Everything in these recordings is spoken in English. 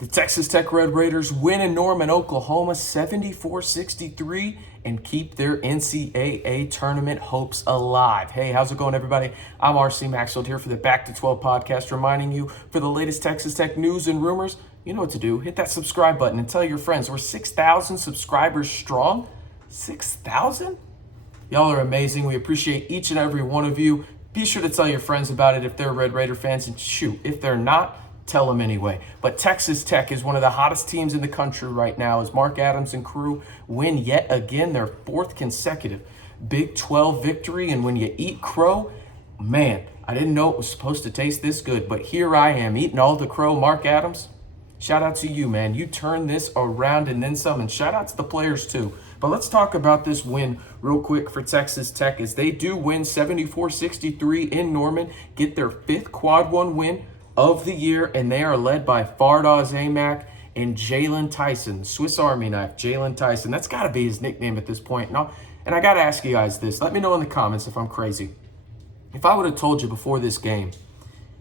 The Texas Tech Red Raiders win in Norman, Oklahoma 74-63 and keep their NCAA Tournament hopes alive. Hey, how's it going, everybody? I'm RC Maxfield here for the Back to 12 podcast, reminding you for the latest Texas Tech news and rumors, you know what to do. Hit that subscribe button and tell your friends. We're 6,000 subscribers strong. 6,000? Y'all are amazing. We appreciate each and every one of you. Be sure to tell your friends about it if they're Red Raider fans, and shoot, if they're not, tell them anyway. But Texas Tech is one of the hottest teams in the country right now as Mark Adams and crew win yet again their fourth consecutive Big 12 victory. And when you eat crow, man, I didn't know it was supposed to taste this good, but here I am eating all the crow. Mark Adams, shout out to you, man. You turned this around and then some, and shout out to the players too. But let's talk about this win real quick for Texas Tech as they do win 74-63 in Norman, get their fifth quad one win of the year, and they are led by Fardaws Aimaq and Jaylon Tyson, Swiss Army knife, Jaylon Tyson. That's got to be his nickname at this point. And I got to ask you guys this. Let me know in the comments if I'm crazy. If I would have told you before this game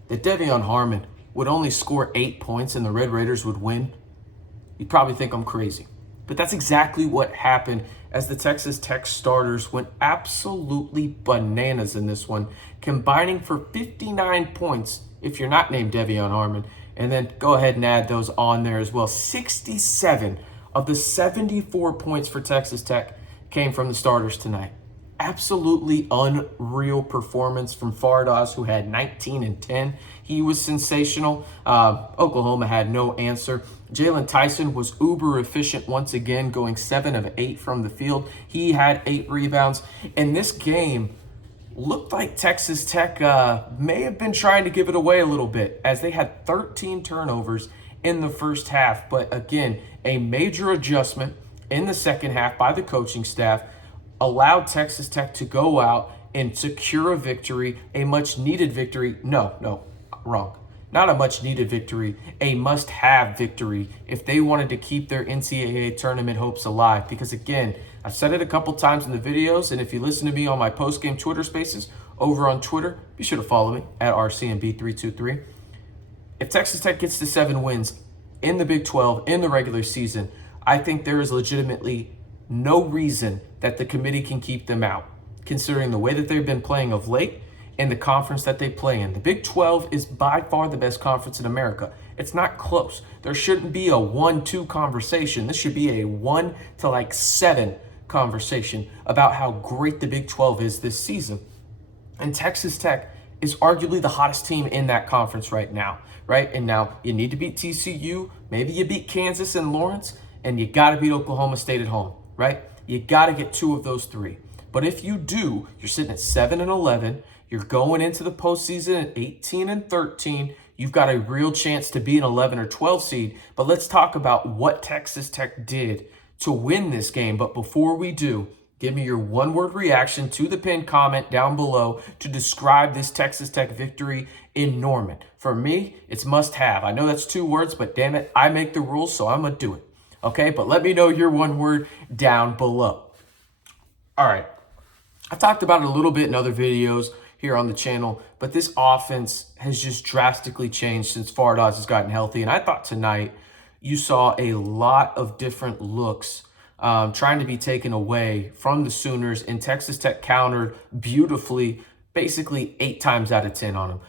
that De'Vion Harmon would only score 8 points and the Red Raiders would win, you'd probably think I'm crazy. But that's exactly what happened as the Texas Tech starters went absolutely bananas in this one, combining for 59 points if you're not named De'Vion Harmon, and then go ahead and add those on there as well. 67 of the 74 points for Texas Tech came from the starters tonight. Absolutely unreal performance from Fardaws, who had 19 and 10. He was sensational. Oklahoma had no answer. Jaylon Tyson was uber efficient once again, going 7 of 8 from the field. He had 8 rebounds. And this game looked like Texas Tech may have been trying to give it away a little bit, as they had 13 turnovers in the first half. But again, a major adjustment in the second half by the coaching staff allowed Texas Tech to go out and secure a victory, a much-needed victory. No, wrong. Not a much-needed victory, a must-have victory if they wanted to keep their NCAA tournament hopes alive. Because again, I've said it a couple times in the videos, and if you listen to me on my post-game Twitter spaces over on Twitter, be sure to follow me at RCNB323. If Texas Tech gets to 7 wins in the Big 12 in the regular season, I think there is legitimately no reason that the committee can keep them out, considering the way that they've been playing of late and the conference that they play in. The Big 12 is by far the best conference in America. It's not close. There shouldn't be a 1-2 conversation. This should be a 1 to 7 conversation about how great the Big 12 is this season. And Texas Tech is arguably the hottest team in that conference right now, right? And now you need to beat TCU, maybe you beat Kansas and Lawrence, and you got to beat Oklahoma State at home, right? You got to get 2 of those 3. But if you do, you're sitting at 7 and 11. You're going into the postseason at 18 and 13. You've got a real chance to be an 11 or 12 seed. But let's talk about what Texas Tech did to win this game. But before we do, give me your one-word reaction to the pinned comment down below to describe this Texas Tech victory in Norman. For me, it's must-have. I know that's 2 words, but damn it, I make the rules, so I'm going to do it. Okay, but let me know your one word down below. All right, I talked about it a little bit in other videos here on the channel, but this offense has just drastically changed since Fardaws has gotten healthy. And I thought tonight you saw a lot of different looks trying to be taken away from the Sooners, and Texas Tech countered beautifully, basically 8 times out of 10 on them.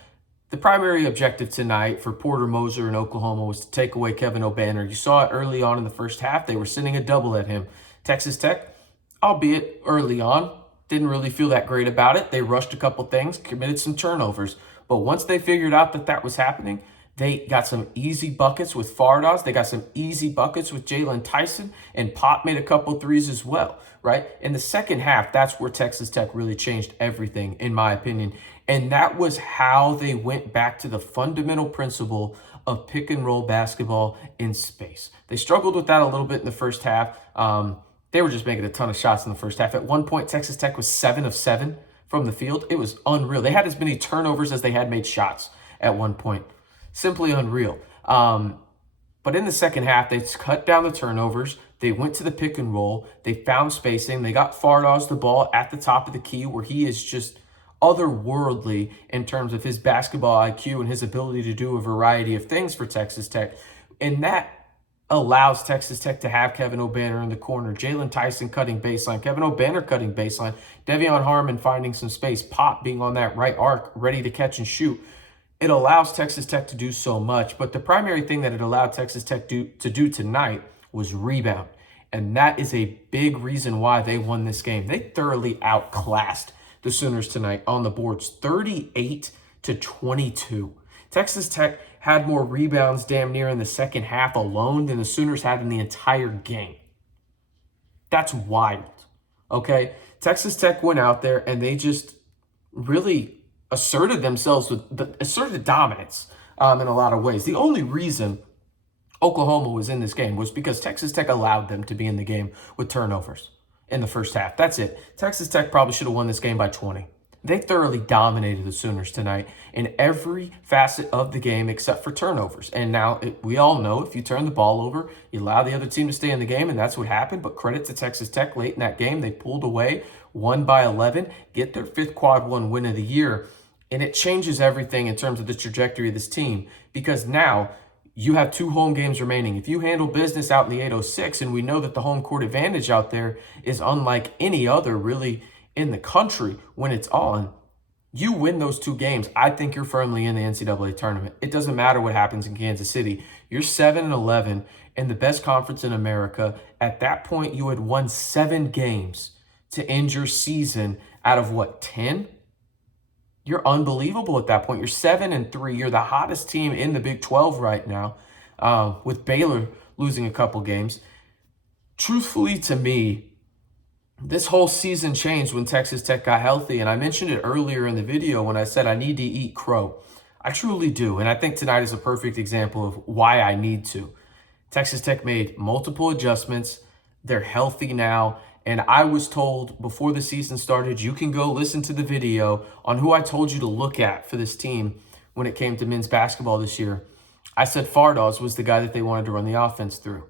The primary objective tonight for Porter Moser in Oklahoma was to take away Kevin Obanor. You saw it early on in the first half. They were sending a double at him. Texas Tech, albeit early on, didn't really feel that great about it. They rushed a couple things, committed some turnovers. But once they figured out that that was happening, they got some easy buckets with Fardaws. They got some easy buckets with Jaylon Tyson, and Pop made a couple threes as well, right? In the second half, that's where Texas Tech really changed everything, in my opinion. And that was how they went back to the fundamental principle of pick and roll basketball in space. They struggled with that a little bit in the first half. They were just making a ton of shots in the first half. At one point, Texas Tech was 7 of 7 from the field. It was unreal. They had as many turnovers as they had made shots at one point. Simply unreal. But in the second half, they cut down the turnovers. They went to the pick and roll. They found spacing. They got Fardaws the ball at the top of the key, where he is just otherworldly in terms of his basketball IQ and his ability to do a variety of things for Texas Tech. And that allows Texas Tech to have Kevin Obanor in the corner, Jaylon Tyson cutting baseline, Kevin Obanor cutting baseline, De'Vion Harmon finding some space, Pop being on that right arc, ready to catch and shoot. It allows Texas Tech to do so much, but the primary thing that it allowed Texas Tech to do tonight was rebound. And that is a big reason why they won this game. They thoroughly outclassed the Sooners tonight on the boards, 38-22. Texas Tech had more rebounds damn near in the second half alone than the Sooners had in the entire game. That's wild, okay? Texas Tech went out there and they just really asserted themselves asserted dominance in a lot of ways. The only reason Oklahoma was in this game was because Texas Tech allowed them to be in the game with turnovers in the first half. That's it. Texas Tech probably should have won this game by 20. They thoroughly dominated the Sooners tonight in every facet of the game except for turnovers. And now we all know if you turn the ball over, you allow the other team to stay in the game, and that's what happened. But credit to Texas Tech late in that game. They pulled away, won by 11, get their 5th quad 1 win of the year. And it changes everything in terms of the trajectory of this team because now you have 2 home games remaining. If you handle business out in the 806, and we know that the home court advantage out there is unlike any other really in the country when it's on, you win those 2 games, I think you're firmly in the NCAA tournament. It doesn't matter what happens in Kansas City. You're 7-11 in the best conference in America. At that point, you had won 7 games to end your season out of what, 10? You're unbelievable at that point. You're 7-3. You're the hottest team in the Big 12 right now, with Baylor losing a couple games. Truthfully, to me, this whole season changed when Texas Tech got healthy, and I mentioned it earlier in the video when I said I need to eat crow. I truly do, and I think tonight is a perfect example of why I need to. Texas Tech made multiple adjustments. They're healthy now, and I was told before the season started, you can go listen to the video on who I told you to look at for this team when it came to men's basketball this year. I said Fardaws was the guy that they wanted to run the offense through,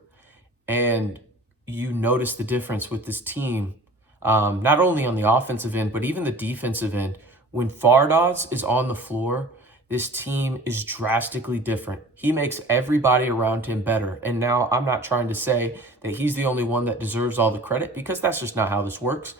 and you notice the difference with this team, not only on the offensive end, but even the defensive end. When Fardaws is on the floor, this team is drastically different. He makes everybody around him better. And now I'm not trying to say that he's the only one that deserves all the credit because that's just not how this works.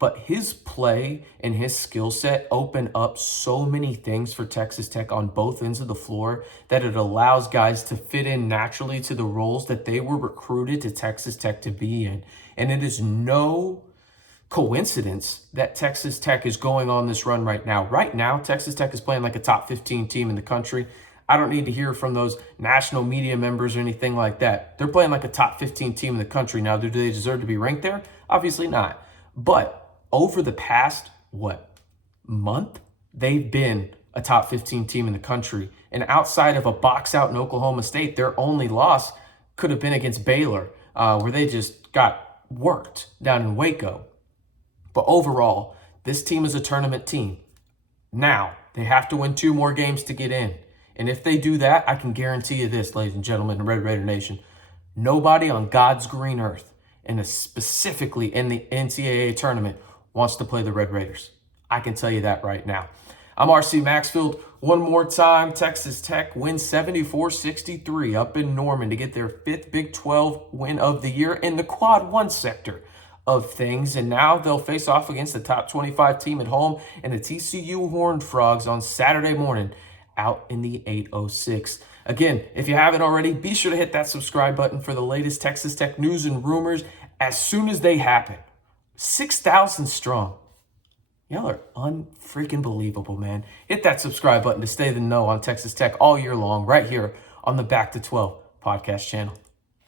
But his play and his skill set open up so many things for Texas Tech on both ends of the floor that it allows guys to fit in naturally to the roles that they were recruited to Texas Tech to be in. And it is no coincidence that Texas Tech is going on this run right now. Right now, Texas Tech is playing like a top 15 team in the country. I don't need to hear from those national media members or anything like that. They're playing like a top 15 team in the country. Now, do they deserve to be ranked there? Obviously not. But over the past, month, they've been a top 15 team in the country. And outside of a box out in Oklahoma State, their only loss could have been against Baylor, where they just got worked down in Waco. But overall, this team is a tournament team. Now, they have to win 2 more games to get in. And if they do that, I can guarantee you this, ladies and gentlemen, in Red Raider Nation, nobody on God's green earth, and specifically in the NCAA tournament, wants to play the Red Raiders. I can tell you that right now. I'm RC Maxfield. One more time, Texas Tech wins 74-63 up in Norman to get their 5th Big 12 win of the year in the Quad 1 sector of things. And now they'll face off against the top 25 team at home and the TCU Horned Frogs on Saturday morning out in the 806. Again, if you haven't already, be sure to hit that subscribe button for the latest Texas Tech news and rumors as soon as they happen. 6,000 strong. Y'all are unfreaking believable, man. Hit that subscribe button to stay in the know on Texas Tech all year long right here on the Back to 12 podcast channel.